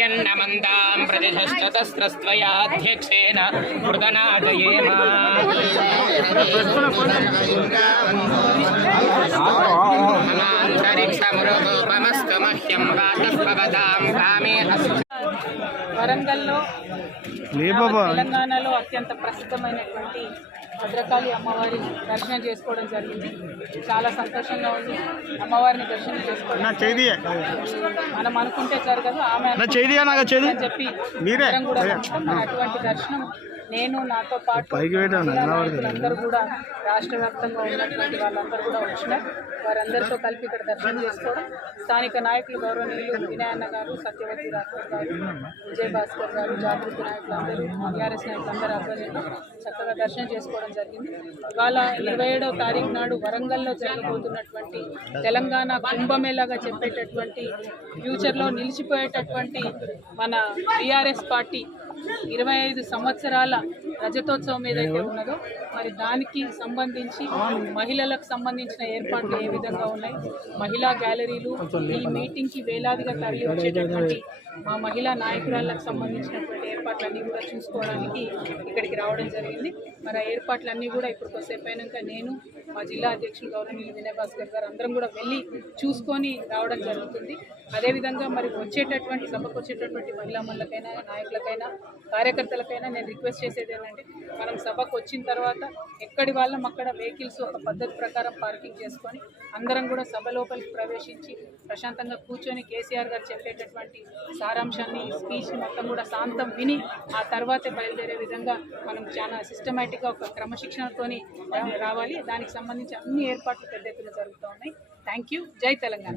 यन्नमन्दां प्रतिष्ठतस्त्रस्त्वयाध्यक्षेण मृदनादयेम अन्तरिक्षमुरुगोपमस्तु मह्यं वातः भवतां कामे వరంగల్లో తెలంగాణలో అత్యంత ప్రసిద్ధమైనటువంటి భద్రకాళి అమ్మవారి దర్శనం చేసుకోవడం జరిగింది. చాలా సంతోషంగా ఉంది. అమ్మవారిని దర్శనం చేసుకోవడం మనం అనుకుంటే జరగదు, ఆమె అని చెప్పి కూడా అటువంటి దర్శనం నేను నాతో పాటు అందరూ కూడా రాష్ట్ర వ్యాప్తంగా ఉన్నటువంటి వాళ్ళందరూ కూడా వచ్చినారు. వారందరితో కలిపి ఇక్కడ దర్శనం చేసుకోవడం, స్థానిక నాయకులు గౌరవనీయులు వినయన్న గారు, సత్యవతి రాథోడ్ గారు, విజయ్ భాస్కర్ గారు, జాగృతి నాయకులందరూ, టీఆర్ఎస్ నాయకులందరూ ఆధ్వర్యంలో చక్కగా దర్శనం చేసుకోవడం జరిగింది. ఇవాళ 27వ తారీఖు నాడు వరంగల్లో జరగబోతున్నటువంటి తెలంగాణ కుంభమేళాగా చెప్పేటటువంటి ఫ్యూచర్లో నిలిచిపోయేటటువంటి మన టీఆర్ఎస్ పార్టీ 25 సంవత్సరాల రజతోత్సవం ఏదైతే ఉన్నదో మరి దానికి సంబంధించి మహిళలకు సంబంధించిన ఏర్పాట్లు ఏ విధంగా ఉన్నాయి, మహిళా గ్యాలరీలు, ఈ మీటింగ్కి వేలాదిగా తరలి వచ్చేటటువంటి మా మహిళా నాయకురాళ్ళకు సంబంధించినటువంటి ఏర్పాట్లన్నీ కూడా చూసుకోవడానికి ఇక్కడికి రావడం జరిగింది. మరి ఆ ఏర్పాట్లన్నీ కూడా ఇప్పుడు కొద్దిసేపు అయినాక నేను, మా జిల్లా అధ్యక్షులు గౌరవనీయులు వినయ్ భాస్కర్ గారు అందరం కూడా వెళ్ళి చూసుకొని రావడం జరుగుతుంది. అదేవిధంగా మరి వచ్చేటటువంటి సభకు వచ్చేటటువంటి మహిళామణులకైనా, నాయకులకైనా, కార్యకర్తలకైనా నేను రిక్వెస్ట్ చేసేది ఏంటంటే, మనం సభకు వచ్చిన తర్వాత ఎక్కడి వాళ్ళం అక్కడ వెహికల్స్ ఒక పద్ధతి ప్రకారం పార్కింగ్ చేసుకొని అందరం కూడా సభ లోపలికి ప్రవేశించి ప్రశాంతంగా కూర్చొని కేసీఆర్ గారు చెప్పేటటువంటి సారాంశాన్ని, స్పీచ్ మొత్తం కూడా శాంతం విని ఆ తర్వాతే బయలుదేరే విధంగా మనం చాలా సిస్టమేటిక్గా ఒక క్రమశిక్షణతోని రావాలి. దానికి సంబంధించి అన్ని ఏర్పాట్లు పెద్ద ఎత్తున జరుగుతూ ఉన్నాయి. Thank you. జై తెలంగాణ.